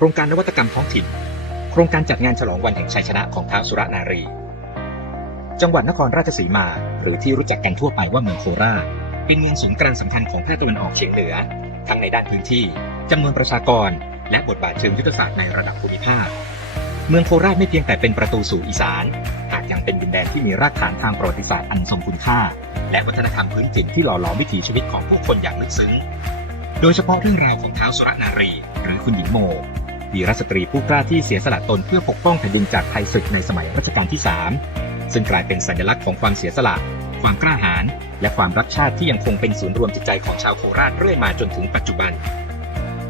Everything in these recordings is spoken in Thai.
โครงการนวัตกรรมท้องถิ่น โครงการจัดงานฉลองวันแห่งชัยชนะของท้าวสุรนารี จังหวัดนครราชสีมา หรือที่รู้จักกันทั่วไปว่าเมืองโคราช เป็นเมืองศูนย์กลางสำคัญของภาคตะวันออกเฉียงเหนือ ทั้งในด้านพื้นที่จำนวนประชากร และบทบาทเชิงยุทธศาสตร์ในระดับภูมิภาค เมืองโคราชไม่เพียงแต่เป็นประตูสู่อีสาน หากยังเป็นดินแดนที่มีรากฐานทางประวัติศาสตร์อันทรงคุณค่า และวัฒนธรรมพื้นถิ่นที่หล่อหลอมวิถีชีวิตของผู้คนอย่างลึกซึ้ง โดยเฉพาะเรื่องราวของท้าวสุรนารี หรือคุณหญิงโม วีรสตรีผู้กล้าที่เสียสละตนเพื่อปกป้องแผ่นดินจากภัยศึกในสมัยรัชกาลที่ 3 ซึ่งกลายเป็นสัญลักษณ์ของความเสียสละ ความกล้าหาญและความรักชาติที่ยังคงเป็นศูนย์รวมจิตใจของชาวโคราชเรื่อยมาจนถึงปัจจุบัน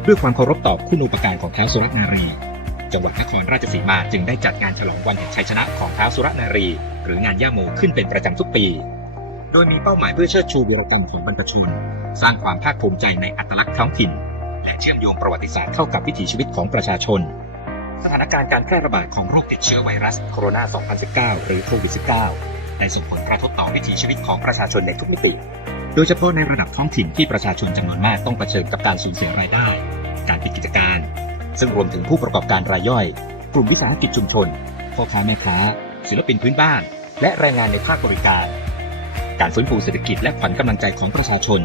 ด้วยความเคารพต่อคุณูปการของท้าวสุรนารี จังหวัดนครราชสีมาจึงได้จัดงานฉลองวันแห่งชัยชนะของท้าวสุรนารี หรืองานย่าโมขึ้นเป็นประจำทุกปีโดยมีเป้าหมายเพื่อเชิดชูวีรกรรมของบรรพชน สร้างความภาคภูมิใจในอัตลักษณ์ท้องถิ่น และเชื่อมโยงประวัติศาสตร์เข้ากับวิถีชีวิตของประชาชน สถานการณ์การแพร่ระบาดของโรคติดเชื้อไวรัสโคโรนา 2019 หรือโควิด -19 ได้ส่งผลกระทบต่อวิถีชีวิตของประชาชนในทุกมิติ โดยเฉพาะในระดับท้องถิ่นที่ประชาชนจำนวนมากต้องเผชิญกับการสูญเสียรายได้ การปิดกิจการ ซึ่งรวมถึงผู้ประกอบการรายย่อย กลุ่มวิสาหกิจชุมชนพ่อค้าแม่ค้า ศิลปินพื้นบ้าน และแรงงานในภาคบริการ การฟื้นฟูเศรษฐกิจและขวัญกำลังใจของประชาชน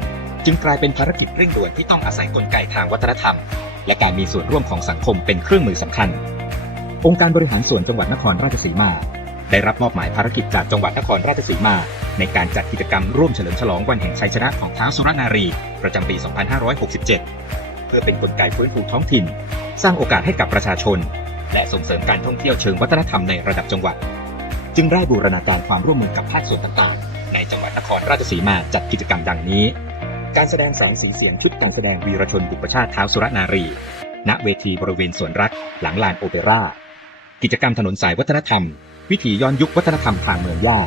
จึงกลายเป็นภารกิจเร่งด่วนที่ต้องอาศัยกลไกทางวัฒนธรรม และการมีส่วนร่วมของสังคมเป็นเครื่องมือสำคัญ องค์การบริหารส่วนจังหวัดนครราชสีมา ได้รับมอบหมายภารกิจจากจังหวัดนครราชสีมา ในการจัดกิจกรรมร่วมเฉลิมฉลองวันแห่งชัยชนะของท้าวสุรนารี ประจำปี 2567 เพื่อเป็นกลไกฟื้นฟูท้องถิ่น สร้างโอกาสให้กับประชาชน และส่งเสริมการท่องเที่ยวเชิงวัฒนธรรมในระดับจังหวัด จึงได้บูรณาการความร่วมมือกับภาคส่วนต่างๆ ในจังหวัดนครราชสีมาจัดกิจกรรมดังนี้ การแสดงแสงสีเสียงชุดการแสดงวีรชนบุปชาติท้าวสุรนารี ณเวทีบริเวณสวนรักหลังลานโอเปร่า กิจกรรมถนนสายวัฒนธรรม วิถีย้อนยุควัฒนธรรมทางเมืองย่า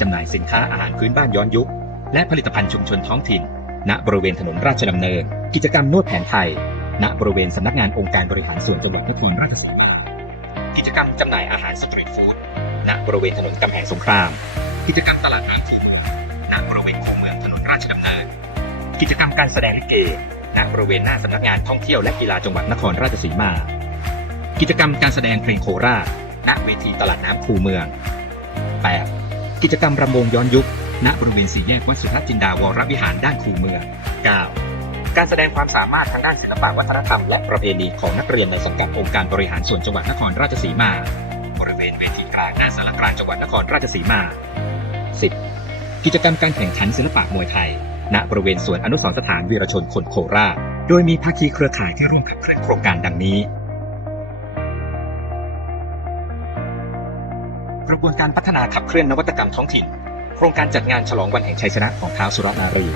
จำหน่ายสินค้าอาหารพื้นบ้านย้อนยุค และผลิตภัณฑ์ชุมชนท้องถิ่น ณบริเวณถนนราชดำเนิน กิจกรรมนวดแผนไทย ณบริเวณสำนักงานองค์การบริหารส่วนจังหวัดนครราชสีมากิจกรรมจำหน่ายอาหารสตรีทฟู้ดณบริเวณถนนกำแพงสงคราม กิจกรรมตลาดน้ำที่ ณบริเวณโค้งเมืองถนนราชดำเนิน กิจกรรมการแสดงลิเกณบริเวณหน้าสำนักงานท่องเที่ยวและกีฬาจังหวัดนครราชสีมา กิจกรรมการแสดงเพลงโคราช ณเวทีตลาดน้ำคูเมือง 8. กิจกรรมรำวงย้อนยุค ณบริเวณสี่แยกวัดสุทัศน์จินดาวรวิหารด้านคูเมือง 9. การแสดงความสามารถทางด้านศิลปวัฒนธรรมและประเพณีของนักเรียนในสังกัดองค์การบริหารส่วนจังหวัดนครราชสีมา บริเวณเวทีกลางหน้าสารกลางจังหวัดนครราชสีมา 10. กิจกรรมการแข่งขันศิลปะมวยไทย ณบริเวณสวนอนุสรณ์สถานวีรชนคนโคราช โดยมีภาคีเครือข่ายที่ร่วมขับเคลื่อนโครงการดังนี้กระบวนการพัฒนาขับเคลื่อนนวัตกรรมท้องถิ่น โครงการจัดงานฉลองวันแห่งชัยชนะของท้าวสุรนารี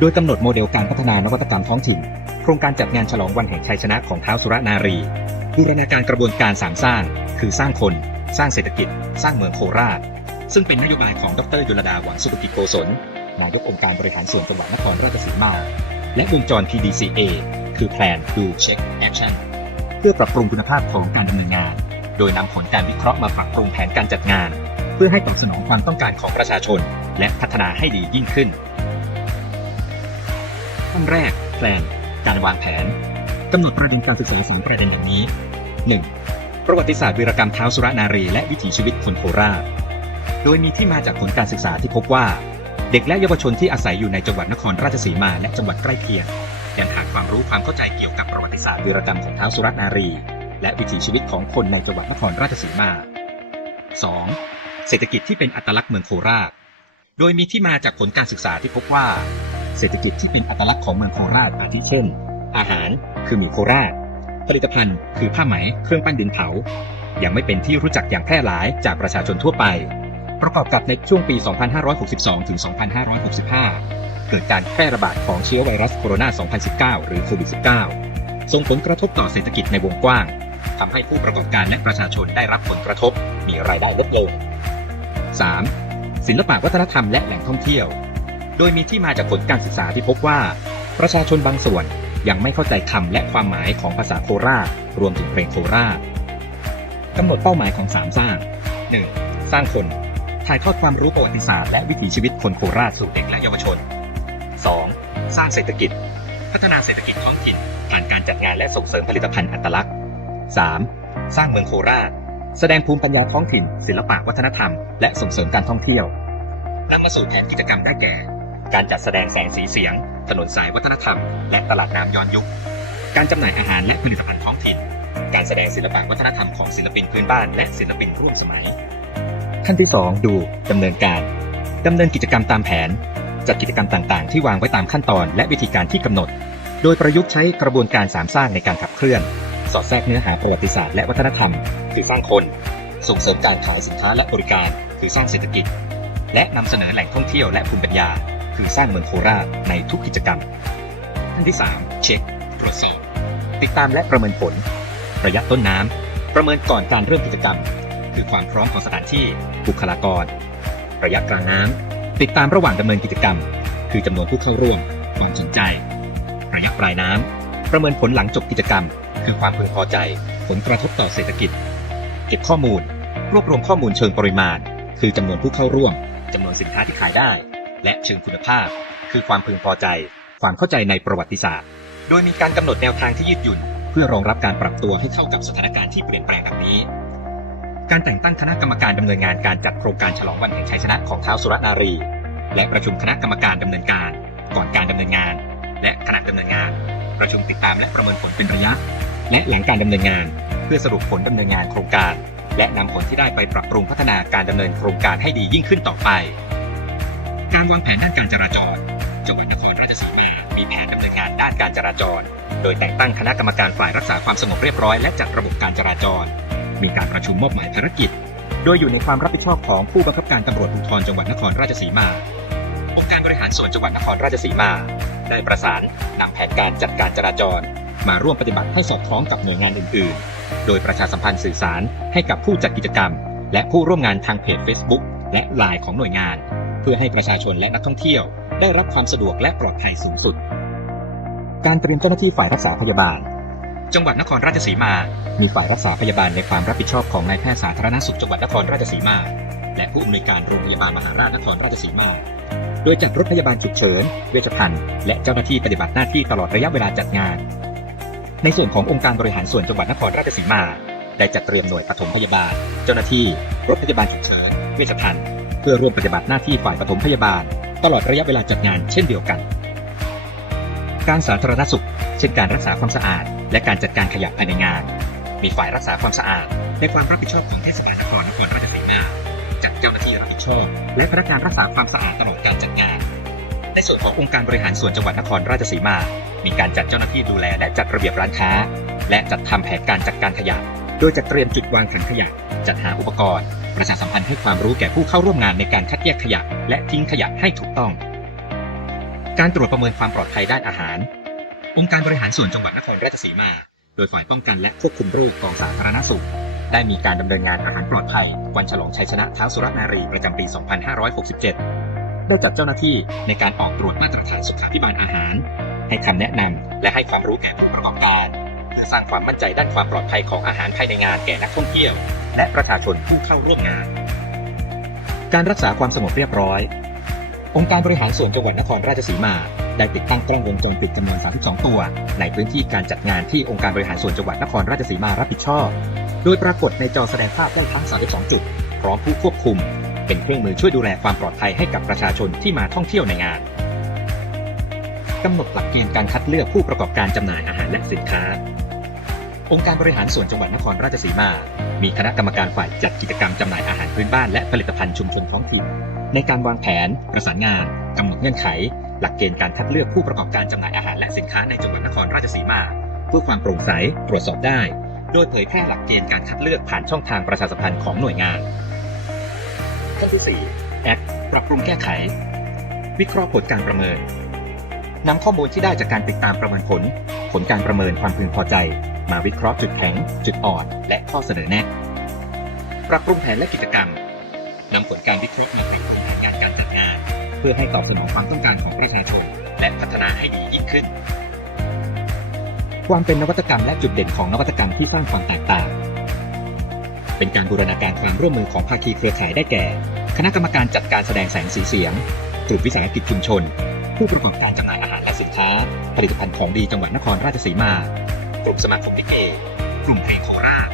โดยกำหนดโมเดลการพัฒนานวัตกรรมท้องถิ่น โครงการจัดงานฉลองวันแห่งชัยชนะของท้าวสุรนารี บูรณาการกระบวนการสามสร้าง คือสร้างคน สร้างเศรษฐกิจ สร้างเมืองโคราช ซึ่งเป็นนโยบายของดรยุลดาหวังสุภกิจโกศลนายกองค์การบริหารส่วนจังหวัดนครราชสีมา และวงจร PDCA คือ Plan Do Check Action เพื่อปรับปรุงคุณภาพของการดำเนินงาน โดยนำผลการวิเคราะห์มาปรับปรุงแผนการจัดงาน เพื่อให้ตอบสนองความต้องการของประชาชน และพัฒนาให้ดียิ่งขึ้นขั้นแรกแพลนการวางแผนกำหนดประเด็นการศึกษาสองประเด็นอย่างนี้ 1. ประวัติศาสตร์วีรกรรมเท้าวสุรนารีและวิถีชีวิตคนโคราช โดยมีที่มาจากผลการศึกษาที่พบว่า เด็กและเยาวชนที่อาศัยอยู่ในจังหวัดนครราชสีมาและจังหวัดใกล้เคียงยังขาดความรู้ความเข้าใจเกี่ยวกับประวัติศาสตร์วีรกรรมของท้าวสุรนารี และวิถีชีวิตของคนในจังหวัดนครราชสีมา 2. เศรษฐกิจที่เป็นอัตลักษณ์เมืองโคราช โดยมีที่มาจากผลการศึกษาที่พบว่า เศรษฐกิจที่เป็นอัตลักษณ์ของเมืองโคราชอาทิเช่น อาหารคือหมี่โคราช ผลิตภัณฑ์ คือผ้าไหม เครื่องปั้นดินเผา ยังไม่เป็นที่รู้จักอย่างแพร่หลายจากประชาชนทั่วไป ประกอบกับในช่วงปี 2562 ถึง 2565 เกิดการแพร่ระบาดของเชื้อไวรัสโคโรนา 2019 หรือโควิด -19 ส่งผลกระทบต่อเศรษฐกิจในวงกว้างทำให้ผู้ประกอบการและประชาชนได้รับผลกระทบ มีรายได้ลดลง 3. ศิลปะวัฒนธรรมและแหล่งท่องเที่ยว โดยมีที่มาจากผลการศึกษาที่พบว่า ประชาชนบางส่วนยังไม่เข้าใจคำและความหมายของภาษาโคราช รวมถึงเพลงโคราชกำหนดเป้าหมายของสามสร้าง 1. สร้างคน ถ่ายทอดความรู้ประวัติศาสตร์และวิถีชีวิตคนโคราชสู่เด็กและเยาวชน 2. สร้างเศรษฐกิจ พัฒนาเศรษฐกิจท้องถิ่นผ่านการจัดงานและส่งเสริมผลิตภัณฑ์อัตลักษณ์ 3. สร้างเมืองโคราช แสดงภูมิปัญญาท้องถิ่น ศิลปะวัฒนธรรม และส่งเสริมการท่องเที่ยวนำมาสู่แผนกิจกรรมได้แก่ การจัดแสดงแสงสีเสียง ถนนสายวัฒนธรรม และตลาดน้ำย้อนยุค การจำหน่ายอาหารและผลิตภัณฑ์ท้องถิ่น การแสดงศิลปะวัฒนธรรมของศิลปินพื้นบ้านและศิลปินร่วมสมัย ขั้นที่ 2 ดูดำเนินการดำเนินกิจกรรมตามแผน จัดกิจกรรมต่างๆ ที่วางไว้ตามขั้นตอนและวิธีการที่กำหนด โดยประยุกต์ใช้กระบวนการสามสร้างในการขับเคลื่อน สอดแทรกเนื้อหาประวัติศาสตร์และวัฒนธรรม คือสร้างคน ส่งเสริมการขายสินค้าและบริการ คือสร้างเศรษฐกิจ และนำเสนอแหล่งท่องเที่ยวและภูมิปัญญา คือสร้างเมืองโคราชในทุกกิจกรรมขั้นที่ 3 เช็ค ตรวจสอบ ติดตามและประเมินผล ระยะต้นน้ำประเมินก่อนการเริ่มกิจกรรม คือความพร้อมของสถานที่ บุคลากร ระยะกลางน้ำติดตามระหว่างดำเนินกิจกรรม คือจำนวนผู้เข้าร่วม ความสนใจ ระยะปลายน้ำประเมินผลหลังจบกิจกรรม คือความพึงพอใจ ผลกระทบต่อเศรษฐกิจ เก็บข้อมูล รวบรวมข้อมูลเชิงปริมาณ คือจำนวนผู้เข้าร่วมจำนวนสินค้าที่ขายได้ และเชิงคุณภาพ คือความพึงพอใจ ความเข้าใจในประวัติศาสตร์ โดยมีการกำหนดแนวทางที่ยืดหยุ่น เพื่อรองรับการปรับตัวให้เข้ากับสถานการณ์ที่เปลี่ยนแปลงแบบนี้ การแต่งตั้งคณะกรรมการดำเนินงานการจัดโครงการฉลองวันแห่งชัยชนะของท้าวสุรนารี และประชุมคณะกรรมการดำเนินการ ก่อนการดำเนินงาน และขณะดำเนินงาน ประชุมติดตามและประเมินผลเป็นระยะ และหลังการดำเนินงาน เพื่อสรุปผลดำเนินงานโครงการ และนำผลที่ได้ไปปรับปรุงพัฒนาการดำเนินโครงการให้ดียิ่งขึ้นต่อไป การวางแผนด้านการจราจรจังหวัดนครราชสีมา มีแผนดำเนินงานด้านการจราจร โดยแต่งตั้งคณะกรรมการฝ่ายรักษาความสงบเรียบร้อยและจัดระบบการจราจร มีการประชุมมอบหมายภารกิจ โดยอยู่ในความรับผิดชอบของผู้บังคับการตำรวจภูธรจังหวัดนครราชสีมาองค์การบริหารส่วนจังหวัดนครราชสีมา ได้ประสานนำแผนการจัดการจราจร มาร่วมปฏิบัติให้สอดคล้องกับหน่วยงานอื่น ๆ โดยประชาสัมพันธ์สื่อสารให้กับผู้จัดกิจกรรม และผู้ร่วมงานทางเพจ Facebook และ LINE ของหน่วยงาน เพื่อให้ประชาชนและนักท่องเที่ยว ได้รับความสะดวกและปลอดภัยสูงสุด การเตรียมเจ้าหน้าที่ฝ่ายรักษาพยาบาล จังหวัดนครราชสีมา มีฝ่ายรักษาพยาบาลในความรับผิดชอบของนายแพทย์สาธารณสุขจังหวัดนครราชสีมา และผู้อำนวยการโรงพยาบาลมหาราชนครราชสีมา โดยจัดรถพยาบาลฉุกเฉิน เวชภัณฑ์ และเจ้าหน้าที่ปฏิบัติหน้าที่ตลอดระยะเวลาจัดงาน ในส่วนขององค์การบริหารส่วนจังหวัดนครราชสีมา ได้จัดเตรียมหน่วยปฐมพยาบาล เจ้าหน้าที่ รถพยาบาลฉุกเฉิน เวชภัณฑ์ เพื่อร่วมปฏิบัติหน้าที่ฝ่ายปฐมพยาบาล ตลอดระยะเวลาจัดงานเช่นเดียวกัน การสาธารณสุข เช่นการรักษาความสะอาด และการจัดการขยะภายในงาน มีฝ่ายรักษาความสะอาด ในความรับผิดชอบของเทศบาลนครนครราชสีมาจัดเจ้าหน้าที่รับผิดชอบ และพนักงานรักษาความสะอาดตลอดการจัดงาน ในส่วนขององค์การบริหารส่วนจังหวัดนครราชสีมา มีการจัดเจ้าหน้าที่ดูแลและจัดระเบียบร้านค้า และจัดทำแผนการจัดการขยะ โดยจัดเตรียมจุดวางถังขยะ จัดหาอุปกรณ์ ประชาสัมพันธ์ให้ความรู้แก่ผู้เข้าร่วมงานในการคัดแยกขยะ และทิ้งขยะให้ถูกต้อง การตรวจประเมินความปลอดภัยด้านอาหาร องค์การบริหารส่วนจังหวัดนครราชสีมา โดยฝ่ายป้องกันและควบคุมโรคกองสาธารณสุข ได้มีการดำเนินงานอาหารปลอดภัย วันฉลองชัยชนะท้าสุรนารีประจำปี 2567 ได้จัดเจ้าหน้าที่ในการออกตรวจมาตรฐานสุขาภิบาลอาหาร ให้คำแนะนำและให้ความรู้แก่ผู้ประกอบการ เพื่อสร้างความมั่นใจด้านความปลอดภัยของอาหารภายในงานแก่นักท่องเที่ยว และประชาชนผู้เข้าร่วมงาน การรักษาความสงบเรียบร้อย องค์การบริหารส่วนจังหวัดนครราชสีมา ได้ติดตั้งกล้องวงจรปิดจำนวน 32 ตัว ในพื้นที่การจัดงานที่องค์การบริหารส่วนจังหวัดนครราชสีมารับผิดชอบ โดยปรากฏในจอแสดงภาพได้ทั้ง 32 จุด พร้อมผู้ควบคุม เป็นเครื่องมือช่วยดูแลความปลอดภัยให้กับประชาชนที่มาท่องเที่ยวในงานกำหนดหลักเกณฑ์การคัดเลือกผู้ประกอบการจำหน่ายอาหารและสินค้า องค์การบริหารส่วนจังหวัดนครราชสีมา มีคณะกรรมการฝ่ายจัดกิจกรรมจำหน่ายอาหารพื้นบ้านและผลิตภัณฑ์ชุมชนท้องถิ่นในการวางแผน ประสานงานกำหนดเงื่อนไข หลักเกณฑ์การคัดเลือกผู้ประกอบการจำหน่ายอาหารและสินค้าในจังหวัดนครราชสีมา เพื่อความโปร่งใสตรวจสอบได้ โดยเผยแพร่หลักเกณฑ์การคัดเลือกผ่านช่องทางประชาสัมพันธ์ของหน่วยงานขั้นที่4แอคปรับปรุงแก้ไข วิเคราะห์ผลการประเมินนำข้อมูลที่ได้จากการติดตามประเมินผล ผลการประเมินความพึงพอใจ มาวิเคราะห์จุดแข็ง จุดอ่อน และข้อเสนอแนะ ปรับปรุงแผนและกิจกรรมนำผลการวิเคราะห์มาปรับปรุงแผนการการจัดงาน เพื่อให้ตอบสนองความต้องการของประชาชน และพัฒนาให้ดียิ่งขึ้น ความเป็นนวัตกรรมและจุดเด่นของนวัตกรรมที่สร้างความแตกต่าง เป็นการบูรณาการความร่วมมือของภาคีเครือข่ายได้แก่ คณะกรรมการจัดการแสดงแสงสีเสียงกลุ่มวิสาหกิจชุมชน ผู้ประกอบการจำหน่ายอาหารและสินค้า ผลิตภัณฑ์ของดีจังหวัดนครราชสีมากลุ่มสมาคมลิเกกลุ่มเพลงโคราช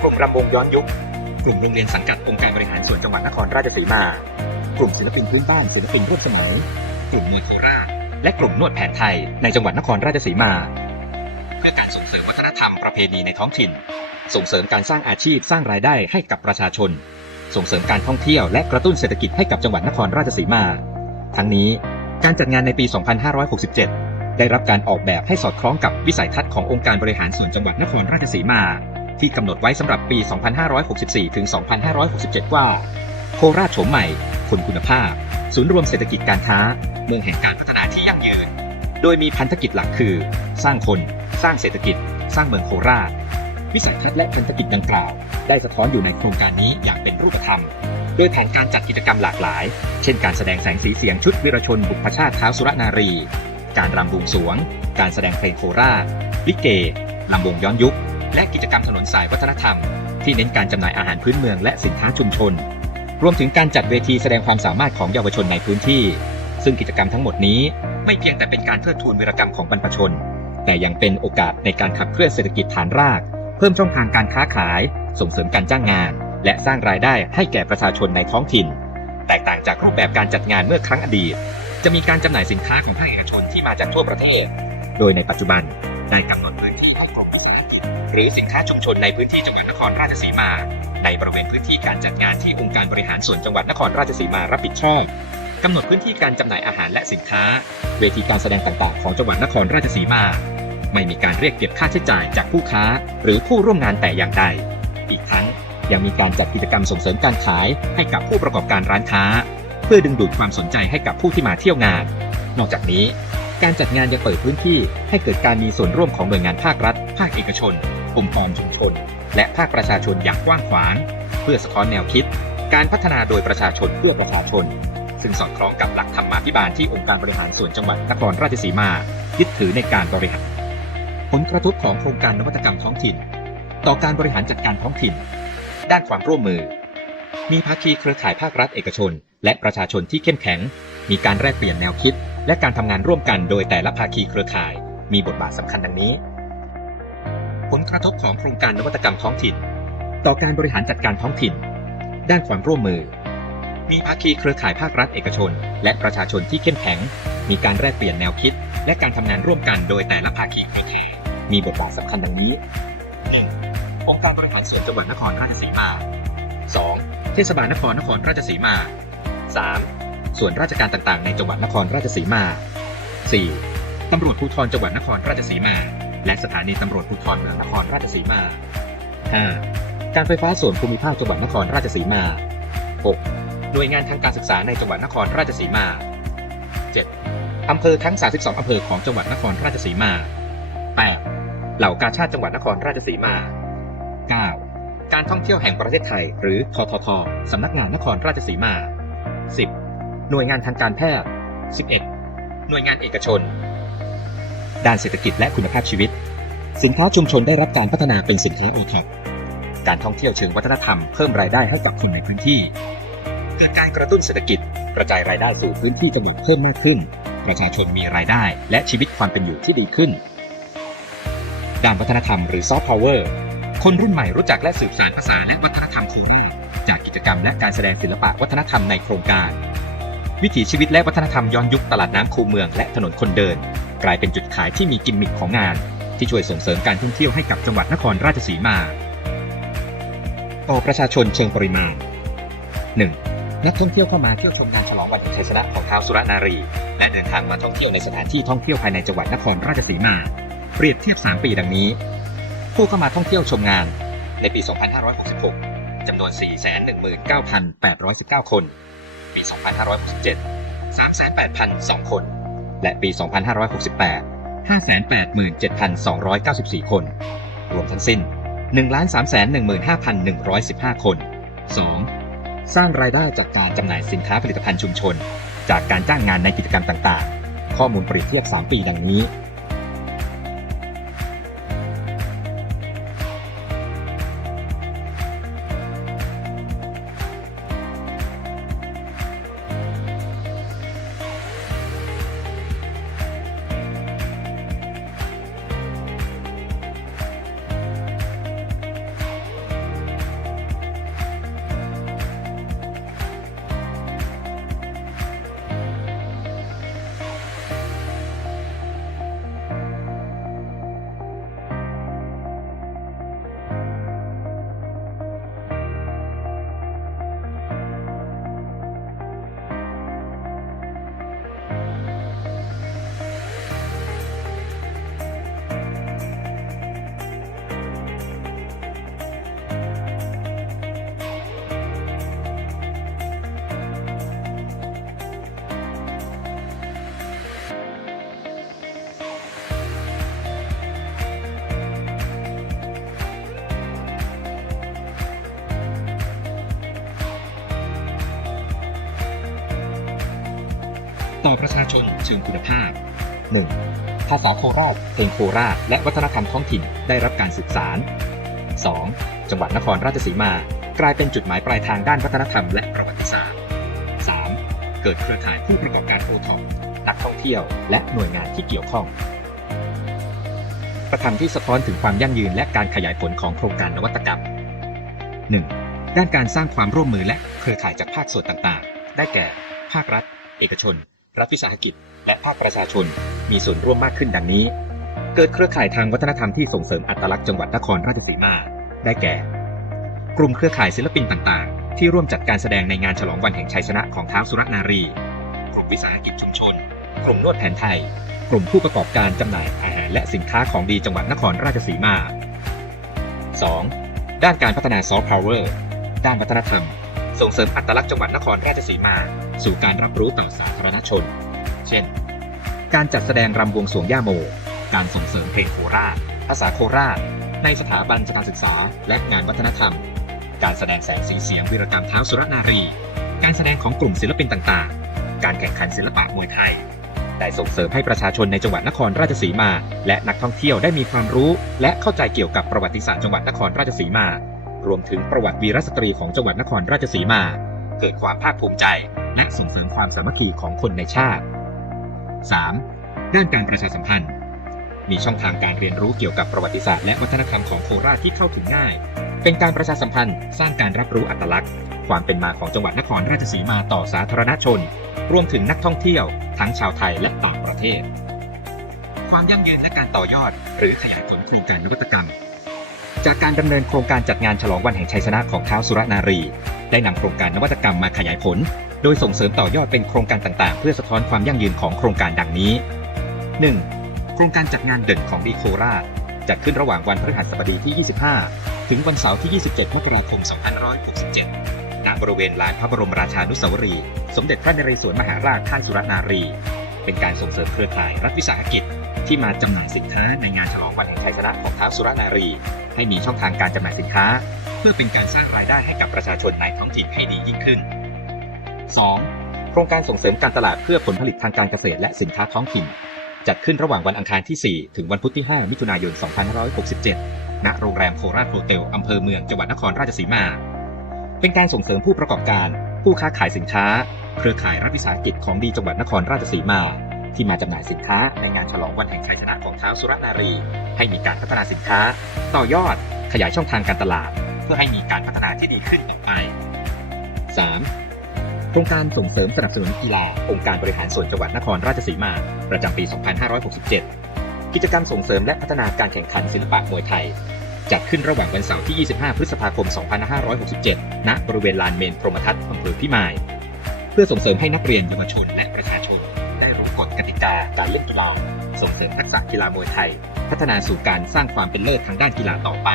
กลุ่มรำวงย้อนยุค กลุ่มโรงเรียนสังกัดองค์การบริหารส่วนจังหวัดนครราชสีมา กลุ่มศิลปินพื้นบ้านศิลปินร่วมสมัย กลุ่มมวยโคราชและกลุ่มนวดแผนไทยในจังหวัดนครราชสีมา เพื่อการส่งเสริมวัฒนธรรมประเพณีในท้องถิ่น ส่งเสริมการสร้างอาชีพสร้างรายได้ให้กับประชาชน ส่งเสริมการท่องเที่ยวและกระตุ้นเศรษฐกิจให้กับจังหวัดนครราชสีมา ทั้งนี้การจัดงานในปี 2567 ได้รับการออกแบบให้สอดคล้องกับวิสัยทัศน์ขององค์การบริหารส่วนจังหวัดนครราชสีมา ที่กำหนดไว้สำหรับปี 2564 ถึง 2567 ว่า โคราชโฉมใหม่ คนคุณภาพ ศูนย์รวมเศรษฐกิจการค้า เมืองแห่งการพัฒนาที่ยั่งยืน โดยมีพันธกิจหลักคือ สร้างคน สร้างเศรษฐกิจ สร้างเมืองโคราช วิสัยทัศน์และพันธกิจดังกล่าว ได้สะท้อนอยู่ในโครงการนี้อย่างเป็นรูปธรรม โดยแผนการจัดกิจกรรมหลากหลาย เช่น การแสดงแสงสีเสียงชุดวิรชนบุพชาติเท้าสุรนารี การรำบวงสวง การแสดงเพลงโคราช ลิเกลำวงย้อนยุค และกิจกรรมถนนสายวัฒนธรรม ที่เน้นการจำหน่ายอาหารพื้นเมืองและสินค้าชุมชน รวมถึงการจัดเวทีแสดงความสามารถของเยาวชนในพื้นที่ ซึ่งกิจกรรมทั้งหมดนี้ไม่เพียงแต่เป็นการเทิดทูนวีรกรรมของบรรพชน แต่ยังเป็นโอกาสในการขับเคลื่อนเศรษฐกิจฐานราก เพิ่มช่องทางการค้าขาย ส่งเสริมการจ้างงาน และสร้างรายได้ให้แก่ประชาชนในท้องถิ่น แตกต่างจากรูปแบบการจัดงานเมื่อครั้งอดีต จะมีการจำหน่ายสินค้าของภาคเอกชนที่มาจากทั่วประเทศ โดยในปัจจุบันได้กำหนดพื้นที่ให้กรมวิสาหกิจหรือสินค้าชุมชนในพื้นที่จังหวัดนครราชสีมา ในบริเวณพื้นที่การจัดงานที่องค์การบริหารส่วนจังหวัดนครราชสีมารับผิดชอบกำหนดพื้นที่การจำหน่ายอาหารและสินค้า เวทีการแสดงต่างๆ ของจังหวัดนครราชสีมา ไม่มีการเรียกเก็บค่าใช้จ่ายจากผู้ค้า หรือผู้ร่วมงานแต่อย่างใด อีกทั้งยังมีการจัดกิจกรรมส่งเสริมการขายให้กับผู้ประกอบการร้านค้า เพื่อดึงดูดความสนใจให้กับผู้ที่มาเที่ยวงาน นอกจากนี้ การจัดงานยังเปิดพื้นที่ให้เกิดการมีส่วนร่วมของหน่วยงานภาครัฐ ภาคเอกชนองค์กรชุมชน และภาคประชาชนอย่างกว้างขวาง เพื่อสะท้อนแนวคิด การพัฒนาโดยประชาชนเพื่อประชาชน ซึ่งสอดคล้องกับหลักธรรมาภิบาลที่องค์การบริหารส่วนจังหวัดนครราชสีมายึดถือในการบริหารผลกระทบของโครงการนวัตกรรมท้องถิ่น ต่อการบริหารจัดการท้องถิ่น ด้านความร่วมมือ มีภาคีเครือข่ายภาครัฐเอกชน และประชาชนที่เข้มแข็ง มีการแลกเปลี่ยนแนวคิด และการทำงานร่วมกันโดยแต่ละภาคีเครือข่าย มีบทบาทสำคัญดังนี้ กระทบของโครงการนวัตกรรมท้องถิ่น ต่อการบริหารจัดการท้องถิ่น ด้านความร่วมมือ มีภาคีเครือข่ายภาครัฐเอกชน และประชาชนที่เข้มแข็ง มีการแลกเปลี่ยนแนวคิด และการทำงานร่วมกันโดยแต่ละภาคีเครือข่ายมีบทบาทสำคัญดังนี้ 1. องค์การบริหารส่วนจังหวัดนครราชสีมา 2. เทศบาลนครนครราชสีมา 3. ส่วนราชการต่างๆ ในจังหวัดนครราชสีมา 4. ตำรวจภูธรจังหวัดนครราชสีมา และสถานีตำรวจภูธรเมืองนครราชสีมา 5. การไฟฟ้าส่วนภูมิภาคจังหวัดนครราชสีมา 6. หน่วยงานทางการศึกษาในจังหวัดนครราชสีมา 7. อำเภอทั้ง 32 อำเภอของจังหวัดนครราชสีมา 8. เหล่ากาชาติจังหวัดนครราชสีมา 9. การท่องเที่ยวแห่งประเทศไทย หรือทททสำนักงานนครราชสีมา 10. หน่วยงานทางการแพทย์ 11. หน่วยงานเอกชน ด้านเศรษฐกิจและคุณภาพชีวิต สินค้าชุมชนได้รับการพัฒนาเป็นสินค้าโอท็อปการท่องเที่ยวเชิงวัฒนธรรมเพิ่มรายได้ให้กับคนในพื้นที่ เกิดการกระตุ้นเศรษฐกิจกระจายรายได้สู่พื้นที่จังหวัดเพิ่มมากขึ้น ประชาชนมีรายได้และชีวิตความเป็นอยู่ที่ดีขึ้น ด้านวัฒนธรรมหรือซอฟต์พาวเวอร์คนรุ่นใหม่รู้จักและสืบสานภาษาและวัฒนธรรมโคราชจากกิจกรรมและการแสดงศิลปะวัฒนธรรมในโครงการ วิถีชีวิตและวัฒนธรรมย้อนยุคตลาดน้ำคูเมืองและถนนคนเดิน กลายเป็นจุดขายที่มีกิมมิคของงาน ที่ช่วยส่งเสริมการท่องเที่ยวให้กับจังหวัดนครราชสีมาต่อประชาชนเชิงปริมาณ 1. นักท่องเที่ยวเข้ามาเที่ยวชมงานฉลองวันแห่งชัยชนะของท้าวสุรนารี และเดินทางมาท่องเที่ยวในสถานที่ท่องเที่ยวภายในจังหวัดนครราชสีมา เปรียบเทียบ 3 ปีดังนี้ ผู้เข้ามาท่องเที่ยวชมงาน ในปี 2566 จำนวน 419,819 คน ปี 2567 38,002 คน และปี 2568 587,294 คน รวมทั้งสิ้น 1,315,115 คน 2. สร้างรายได้จากการจำหน่ายสินค้าผลิตภัณฑ์ชุมชน จากการจ้างงานในกิจกรรมต่างๆ ข้อมูลเปรียบเทียบ 3 ปีดังนี้ ชาชนเชิงคุณภาพ 1. ภาษาโคราชเพลงโคราช และวัฒนธรรมท้องถิ่นได้รับการสืบสาน 2. จังหวัดนครราชสีมา กลายเป็นจุดหมายปลายทางด้านวัฒนธรรมและประวัติศาสตร์ 3. เกิดเครือข่ายผู้ประกอบการโอท็อปนักท่องเที่ยว และหน่วยงานที่เกี่ยวข้อง ประธรรมที่สะท้อนถึงความยั่งยืนและการขยายผลของโครงการนวัตกรรม 1. ด้านการสร้างความร่วมมือและเครือข่ายจากภาคส่วนต่างๆ ได้แก่ ภาครัฐ เอกชน รัฐวิสาหกิจ และภาคประชาชน มีส่วนร่วมมากขึ้นดังนี้ เกิดเครือข่ายทางวัฒนธรรมที่ส่งเสริมอัตลักษณ์จังหวัดนครราชสีมา ได้แก่ กลุ่มเครือข่ายศิลปินต่างๆ ที่ร่วมจัดการแสดงในงานฉลองวันแห่งชัยชนะของท้าวสุรนารี กลุ่มวิสาหกิจชุมชน กลุ่มนวดแผนไทย กลุ่มผู้ประกอบการจำหน่ายอาหารและสินค้าของดีจังหวัดนครราชสีมา 2. ด้านการพัฒนาซอฟต์พาวเวอร์ด้านวัฒนธรรม ส่งเสริมอัตลักษณ์จังหวัดนครราชสีมา สู่การรับรู้ต่อสาธารณชน เช่น การจัดแสดงรำวงสวงย่าโม การส่งเสริมเพลงโคราช ภาษาโคราช ในสถาบันสถานศึกษา และงานวัฒนธรรม การแสดงแสงสีเสียงวีรกรรมเท้าสุรนารี การแสดงของกลุ่มศิลปินต่างๆ การแข่งขันศิลปะมวยไทยได้ส่งเสริมให้ประชาชนในจังหวัดนครราชสีมา และนักท่องเที่ยวได้มีความรู้ และเข้าใจเกี่ยวกับประวัติศาสตร์จังหวัดนครราชสีมา รวมถึงประวัติวีรสตรีของจังหวัดนครราชสีมา เกิดความภาคภูมิใจ และส่งเสริมความสามัคคีของคนในชาติ 3. ด้านการประชาสัมพันธ์ มีช่องทางการเรียนรู้เกี่ยวกับประวัติศาสตร์และวัฒนธรรมของโคราชที่เข้าถึงง่าย เป็นการประชาสัมพันธ์สร้างการรับรู้อัตลักษณ์ ความเป็นมาของจังหวัดนครราชสีมาต่อสาธารณชน รวมถึงนักท่องเที่ยว ทั้งชาวไทยและต่างประเทศ ความยั่งยืนและการต่อยอด หรือขยายผลโครงการนวัตกรรม จากการดำเนินโครงการจัดงานฉลองวันแห่งชัยชนะของท้าวสุรนารี ได้นำโครงการนวัตกรรมมาขยายผล โดยส่งเสริมต่อยอดเป็นโครงการต่างๆ เพื่อสะท้อนความยั่งยืนของโครงการดังนี้ 1. โครงการจัดงานเด่นของดีโคราชจัดขึ้นระหว่างวันพฤหัสบดีที่ 25 ถึงวันเสาร์ที่ 27 มกราคม 2567 ณ บริเวณลานพระบรมราชานุสาวรีย์ สมเด็จพระนเรศวรมหาราชค่ายสุรนารี เป็นการส่งเสริมเครือข่ายรัฐวิสาหกิจ ที่มาจำหน่ายสินค้าในงานฉลองวันแห่งชัยชนะของท้าวสุรนารี ให้มีช่องทางการจำหน่ายสินค้า เพื่อเป็นการสร้างรายได้ให้กับประชาชนในท้องถิ่นให้ดียิ่งขึ้น 2. โครงการส่งเสริมการตลาดเพื่อผลผลิตทางการเกษตรและสินค้าท้องถิ่น จัดขึ้นระหว่างวันอังคารที่ 4 ถึงวันพุธที่ 5 มิถุนายน 2567 ณ โรงแรมโคราชโฮเทลอำเภอเมืองจังหวัดนครราชสีมา เป็นการส่งเสริมผู้ประกอบการ ผู้ค้าขายสินค้า เครือข่ายรัฐวิสาหกิจของดีจังหวัดนครราชสีมา ที่มาจำหน่ายสินค้าในงานฉลองวันแห่งชัยชนะของท้าวสุรนารี ให้มีการพัฒนาสินค้า ต่อยอดขยายช่องทางการตลาด เพื่อให้มีการพัฒนาที่ดีขึ้นต่อไป 3. โครงการส่งเสริมสนับสนุนกีฬาองค์การบริหารส่วนจังหวัดนครราชสีมา ประจำปี 2567 กิจกรรมส่งเสริมและพัฒนาการแข่งขันศิลปะมวยไทย จัดขึ้นระหว่างวันเสาร์ที่ 25 พฤษภาคม 2567 ณ บริเวณลานเมนพรหมทัศน์อำเภอพิมาย เพื่อส่งเสริมให้นักเรียนเยาวชนและาการเล่นกีฬาส่งเสริมทักษะกีฬามวยไทย พัฒนาสู่การสร้างความเป็นเลิศทางด้านกีฬาต่อไป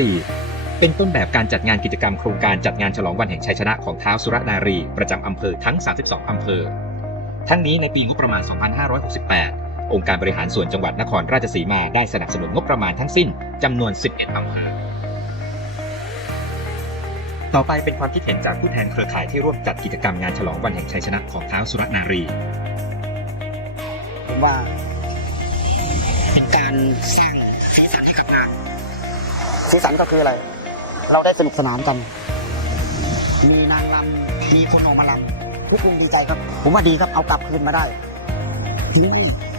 4. เป็นต้นแบบการจัดงานกิจกรรมโครงการจัดงานฉลองวันแห่งชัยชนะของท้าวสุรนารี ประจำอำเภอทั้ง 32 อำเภอ ทั้งนี้ในปีงบประมาณ 2568 องค์การบริหารส่วนจังหวัดนครราชสีมาได้สนับสนุนงบประมาณทั้งสิ้นจำนวน 11 อำเภอต่อไปเป็นความคิดเห็นจากผู้แทนเครือข่ายที่ร่วมจัดกิจกรรมงานฉลองวันแห่งชัยชนะของท้าวสุรนารี ว่า การสร้างสีสันให้กับงานสีสันก็คืออะไร เราได้สนุกสนานกัน มีนางรำมีคนออกมาลำทุกวงดีใจครับ ผมว่าดีครับเอากลับคืนมาได้ถึง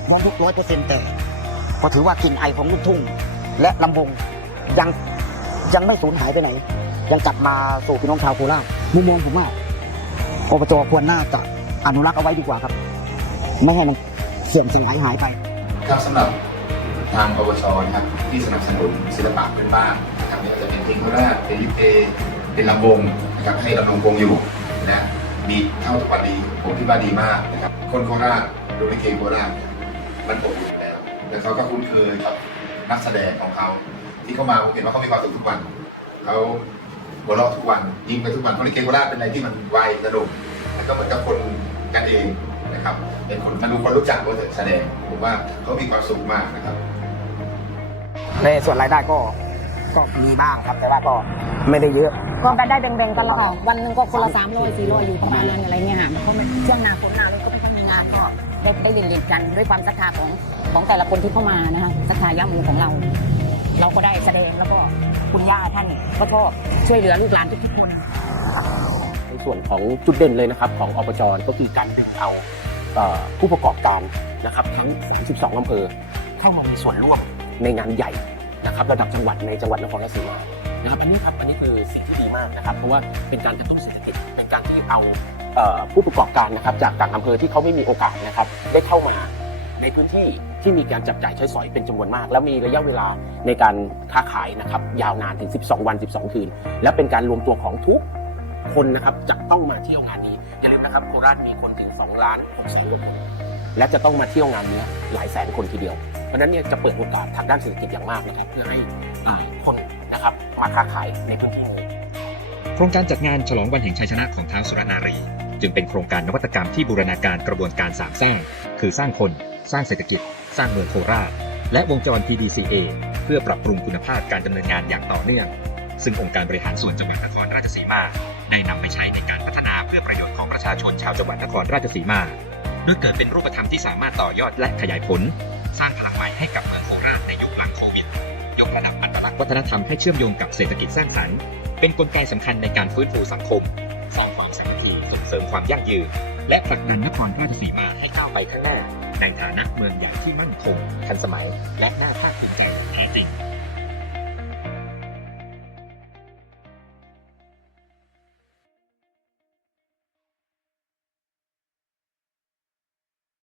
มองทุกร้อยเปอร์เซ็นต์แต่ก็ถือว่ากลิ่นไอของลูกทุ่ง และลำวงยังยังไม่สูญหายไปไหน ยังกลับมาสู่พี่น้องชาวโคราชมุมมองผมว่าอบจควรน่าจะอนุรักษ์เอาไว้ดีกว่าครับ ไม่ให้มัน เสื่อมสลายหายไป ครับสำหรับทางอบชนะครับที่สนับสนุนศิลปะพื้นบ้านนะครับไม่ว่าจะเป็นเพลงโคราชเป็นลิเกเป็นลำวงนะครับให้ดำรงวงอยู่นะดีเท่าทุกวันนี้ผมคิดว่าดีมากนะครับคนโคราชดูลิเกโคราชเนี่ยมันอบอุ่นแล้วแล้วเขาก็คุ้นเคยกับนักแสดงของเขาที่เขามาผมเห็นว่าเขามีความสุขทุกวันเขาหัวเราะทุกวัน ยิ้มไปทุกวันเพราะลิเกโคราชเป็นอะไรที่มันไวสนุกแล้วก็เหมือนกับคนกันเอง นะครับเป็นคนมันดูคนรู้จักว่าแสดงผมว่าเขามีความสุขมากนะครับ ในส่วนรายได้ก็ก็มีบ้างครับแต่ว่าก็ไม่ได้เยอะ ก็ได้แบ่งๆกันแล้วค่ะวันหนึ่งก็คนละสามร้อยสี่ร้อยอยู่ประมาณนั้นอะไรเงี้ยค่ะเพราะมันช่วงหน้าฝนหนาวนี่ก็ไม่ค่อยมีก็ได้ได้เรียนเรียนกันด้วยความศรัทธาของของแต่ละคนที่เข้ามานะคะศรัทธาย่าโมของเรา เราก็ได้แสดงแล้วก็คุณย่าท่านก็ก็ช่วยเหลือลูกหลานทุกๆคน ในส่วนของจุดเด่นเลยนะครับของอบจก็คือการดึงเอาเอ่อ ผู้ประกอบการนะครับทั้ง 12อำเภอเข้ามามีส่วนร่วมในงานใหญ่นะครับระดับจังหวัดในจังหวัดนครราชสีมานะครับอันนี้ครับอันนี้คือสิ่งที่ดีมากนะครับ เพราะว่าเป็นการกระตุ้นเศรษฐกิจเป็นการที่เอาผู้ประกอบการนะครับจากต่างอำเภอที่เขาไม่มีโอกาสนะครับได้เข้ามาในพื้นที่ที่มีการจับจ่ายใช้สอยเป็นจำนวนมาก แล้วมีระยะเวลาในการค้าขายนะครับยาวนานถึง 12 วัน 12 คืน และเป็นการรวมตัวของทุกคนนะครับจะต้องมาเที่ยวงานนี้ อย่าลืมนะครับโคราชมีคนถึง2ล้าน6แสนคนและจะต้องมาเที่ยวงานนี้หลายแสนคนทีเดียว เพราะฉะนั้นเนี่ยจะเปิดโอกาสทางด้านเศรษฐกิจอย่างมากนะครับเพื่อให้อ่าคนนะครับมาค้าขายในพื้นที่นี้โครงการจัดงานฉลองวันแห่งชัยชนะของท้าวสุรนารี จึงเป็นโครงการนวัตกรรมที่บูรณาการกระบวนการสามสร้าง คือสร้างคน สร้างเศรษฐกิจ สร้างเมืองโคราช และวงจร PDCA เพื่อปรับปรุงคุณภาพการดำเนินงานอย่างต่อเนื่อง ซึ่งองค์การบริหารส่วนจังหวัดนครราชสีมา ได้นำไปใช้ในการพัฒนาเพื่อประโยชน์ของประชาชนชาวจังหวัดนครราชสีมาโดยเกิดเป็นรูปธรรมที่สามารถต่อยอดและขยายผล สร้างพลังใหม่ให้กับเมืองโคราชในยุคหลังโควิด ยกระดับอัตลักษณ์วัฒนธรรมให้เชื่อมโยงกับเศรษฐกิจสร้างสรรค์ เป็นกลไกสำคัญในการฟื้นฟูสังคมสร้างความสามัคคีส่งเสริมความยั่งยืนและผลักดันนครราชสีมาให้ก้าวไปข้างหน้า ในฐานะเมืองใหญ่ที่มั่นคงทันสมัย และน่าภาคภูมิใจแท้จริง